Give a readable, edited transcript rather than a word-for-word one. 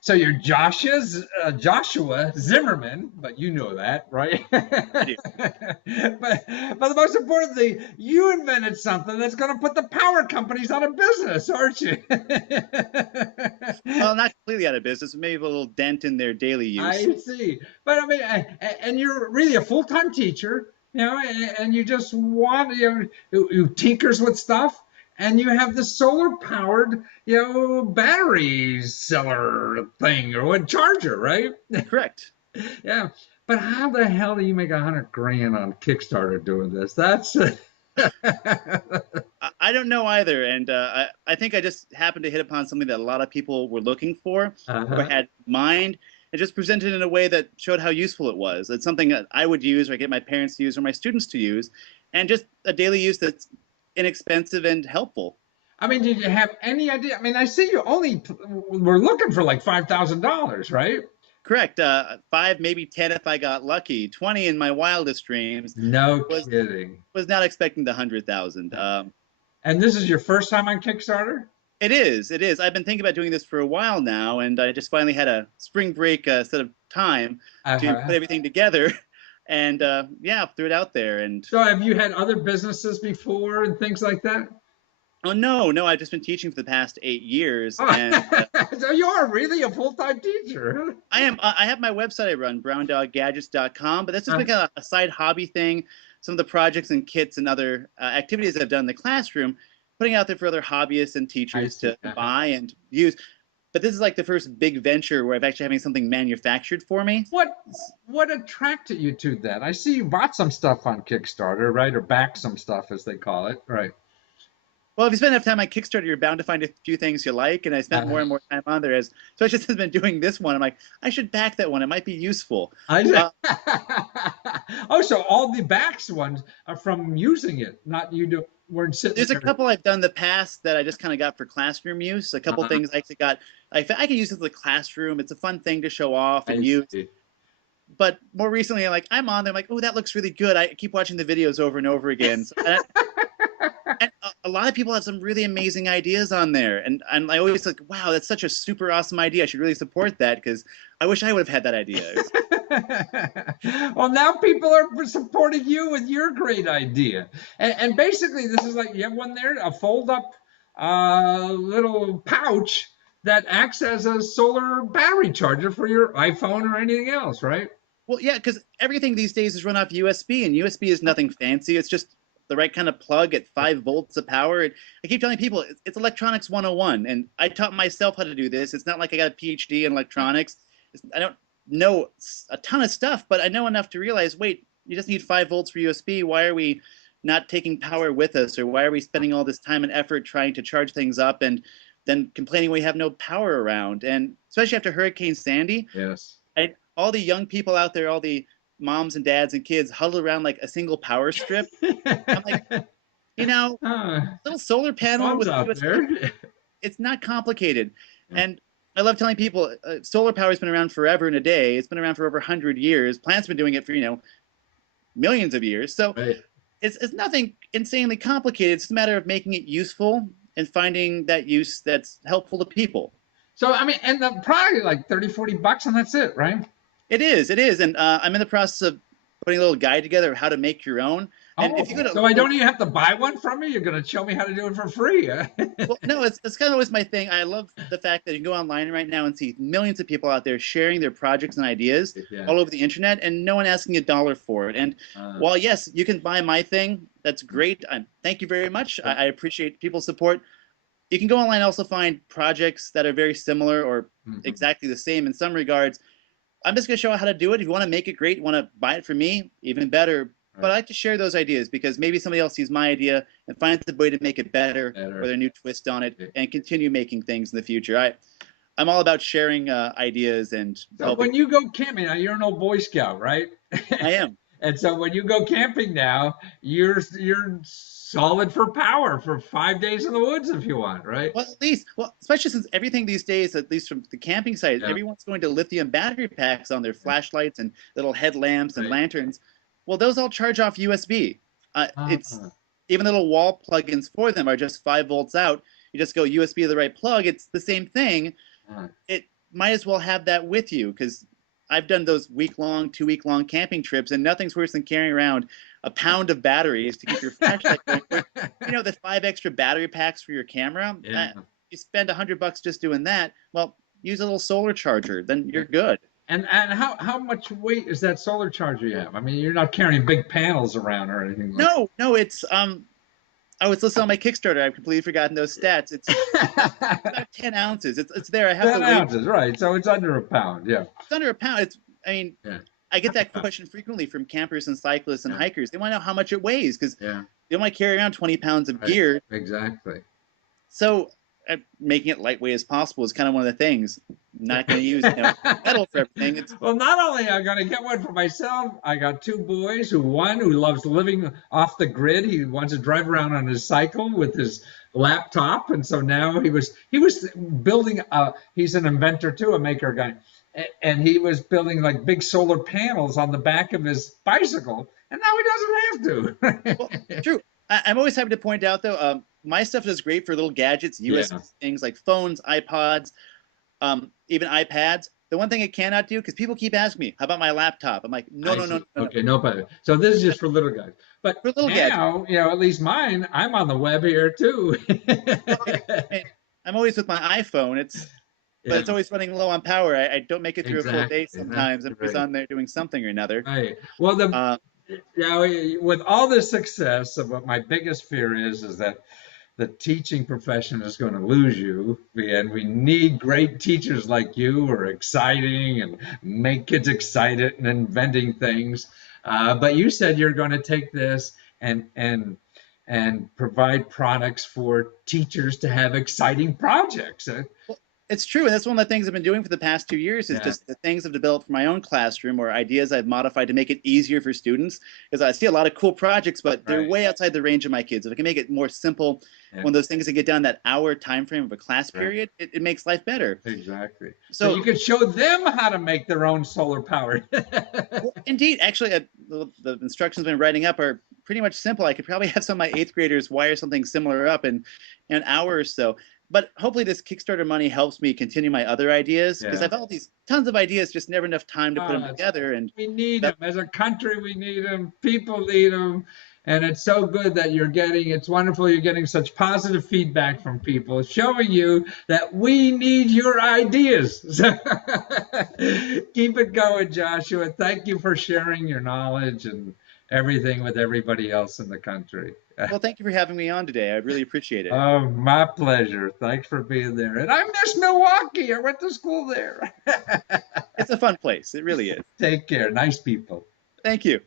So you're Joshua Zimmerman, but you know that, right? I do. But the most importantly, you invented something that's going to put the power companies out of business, aren't you? Well, not completely out of business, maybe a little dent in their daily use. I see. But I mean, and you're really a full-time teacher, and you just want, you tinkers with stuff, and you have the solar-powered, battery seller thing or what charger, right? Correct. Yeah. But how the hell do you make 100 grand on Kickstarter doing this? That's I don't know either, and I think I just happened to hit upon something that a lot of people were looking for or uh-huh. had in mind, and just presented in a way that showed how useful it was. It's something that I would use, or I get my parents to use, or my students to use, and just a daily use that's inexpensive and helpful. I mean, did you have any idea? I mean, I see you only were looking for like $5,000, right? Correct. Five, maybe 10 if I got lucky. 20 in my wildest dreams. No Was kidding. was not expecting the 100,000. And this is your first time on Kickstarter? It is. It is. I've been thinking about doing this for a while now, and I just finally had a spring break set of time to put Uh-huh. everything together, and yeah, threw it out there. And So have you had other businesses before and things like that? oh no, no, I've just been teaching for the past 8 years, Oh, and so you are really a full-time teacher. I am. I have my website I run, browndoggadgets.com, but this has Huh? been kind of a side hobby thing. Some of the projects and kits and other activities I've done in the classroom, putting out there for other hobbyists and I teachers see. to buy and use. But this is like the first big venture where I've actually having something manufactured for me. What what attracted you to that? I see you bought some stuff on Kickstarter, right? Or backed some stuff as they call it, right? Well, if you spend enough time on Kickstarter, you're bound to find a few things you like. And I spent more Uh, and more time on there as so I just have been doing this one. I'm like, I should back that one. It might be useful. I Uh, oh, so all the backs ones are from using it, not you do weren't sitting there's a there. couple I've done in the past that I just kind of got for classroom use. A couple Uh, things I actually got. I can use it in the classroom. It's a fun thing to show off and I use. see. But more recently, I'm on there. I'm like, oh, that looks really good. I keep watching the videos over and over again. And a lot of people have some really amazing ideas on there, and I always like, wow, that's such a super awesome idea. I should really support that because I wish I would have had that idea. Well, now people are supporting you with your great idea. And basically, this is like you have one there, a fold up little pouch that acts as a solar battery charger for your iPhone or anything else, right? Well, yeah, because everything these days is run off USB, and USB is nothing fancy. It's just the right kind of plug at 5 volts of power. And I keep telling people it's electronics 101, and I taught myself how to do this. It's not like I got a PhD in electronics. I don't know a ton of stuff, but I know enough to realize, wait, you just need 5 volts for USB. Why are we not taking power with us, or why are we spending all this time and effort trying to charge things up and then complaining we have no power around? And especially after Hurricane Sandy, Yes. all the young people out there, all the moms and dads and kids huddled around like a single power strip. I'm like, you know, Ah, little solar panel phones with out USB. there. It's not complicated. And I love telling people solar power has been around forever and a day. It's been around for over 100 years. Plants have been doing it for, millions of years. So Right. it's nothing insanely complicated. It's a matter of making it useful and finding that use that's helpful to people. So I mean, and the probably like 30, 40 bucks, and that's it, right? It is, and I'm in the process of putting a little guide together of how to make your own. And if you go Oh, to, so I don't even have to buy one from you. You're going to show me how to do it for free. Huh? well, no, it's kind of always my thing. I love the fact that you can go online right now and see millions of people out there sharing their projects and ideas Yeah. all over the internet, and no one asking a dollar for it. And Uh, while yes, you can buy my thing, that's great. Thank you very much. I appreciate people's support. You can go online and also find projects that are very similar or mhm. exactly the same in some regards. I'm just going to show how to do it. If you want to make it great, you want to buy it from me, even better. But Right. I like to share those ideas because maybe somebody else sees my idea and finds a way to make it better Better. with a new twist on it and continue making things in the future. I'm all about sharing ideas and So helping. when you go camping, now you're an old Boy Scout, right? I am. And so when you go camping now, you're solid for power for 5 days in the woods if you want, right? Well, at least, well, especially since everything these days, at least from the camping site, Yeah. everyone's going to lithium battery packs on their flashlights and little headlamps and Right. lanterns. Well, those all charge off USB. It's Uh, even the little wall plugins for them are just 5 volts out. You just go USB to the right plug. It's the same thing. uh, It might as well have that with you because I've done those week-long, 2-week-long camping trips, and nothing's worse than carrying around a pound of batteries to keep your flashlight going. The 5 extra battery packs for your camera. Yeah. You spend $100 just doing that. Well, use a little solar charger, then you're good. And how much weight is that solar charger you have? I mean, you're not carrying big panels around or anything like No, no, it's I was listening on my Kickstarter. I've completely forgotten those stats. It's that. about 10 ounces. It's there. I have 10 to weigh. ounces, right? So it's under a pound. Yeah. It's under a pound. I mean, Yeah. I get that question frequently from campers and cyclists and Yeah. hikers. They want to know how much it weighs because Yeah. they don't want to carry around 20 pounds of Right. gear. Exactly. So making it lightweight as possible is kind of one of the things. I'm not going to use metal for everything. Well, not only am I going to get one for myself, I got two boys. One who loves living off the grid. He wants to drive around on his cycle with his laptop, and so now he was building. He's an inventor too, a maker guy, and he was building like big solar panels on the back of his bicycle, and now he doesn't have to. Well, true. I'm always happy to point out though, my stuff is great for little gadgets, USB things like phones, iPods, even iPads. The one thing it cannot do, because people keep asking me, how about my laptop? I'm like, no. Okay, no problem. So this is just for little guys. But For little now, at least mine, I'm on the web here too. I'm always with my iPhone. But it's always running low on power. I don't make it through a full day sometimes. I'm always on there doing something or another. Right. Well, with all this success, what my biggest fear is that the teaching profession is going to lose you, and we need great teachers like you who are exciting and make kids excited and inventing things. But you said you're going to take this and provide products for teachers to have exciting projects. Well, it's true, and that's one of the things I've been doing for the past 2 years is just the things I've developed for my own classroom or ideas I've modified to make it easier for students. Because I see a lot of cool projects, but they're way outside the range of my kids. If I can make it more simple, one of those things that get down that hour time frame of a class period, it makes life better. Exactly. So you could show them how to make their own solar powered. Well, indeed, actually, the instructions I've been writing up are pretty much simple. I could probably have some of my 8th graders wire something similar up in an hour or so. But hopefully this Kickstarter money helps me continue my other ideas because I've all these tons of ideas, just never enough time to put them together. And we need them as a country. We need them. People need them. And it's so good that it's wonderful you're getting such positive feedback from people showing you that we need your ideas. So keep it going, Joshua. Thank you for sharing your knowledge and everything with everybody else in the country. Well, thank you for having me on today. I really appreciate it. Oh, my pleasure. Thanks for being there. And I miss Milwaukee. I went to school there. It's a fun place. It really is. Take care. Nice people. Thank you.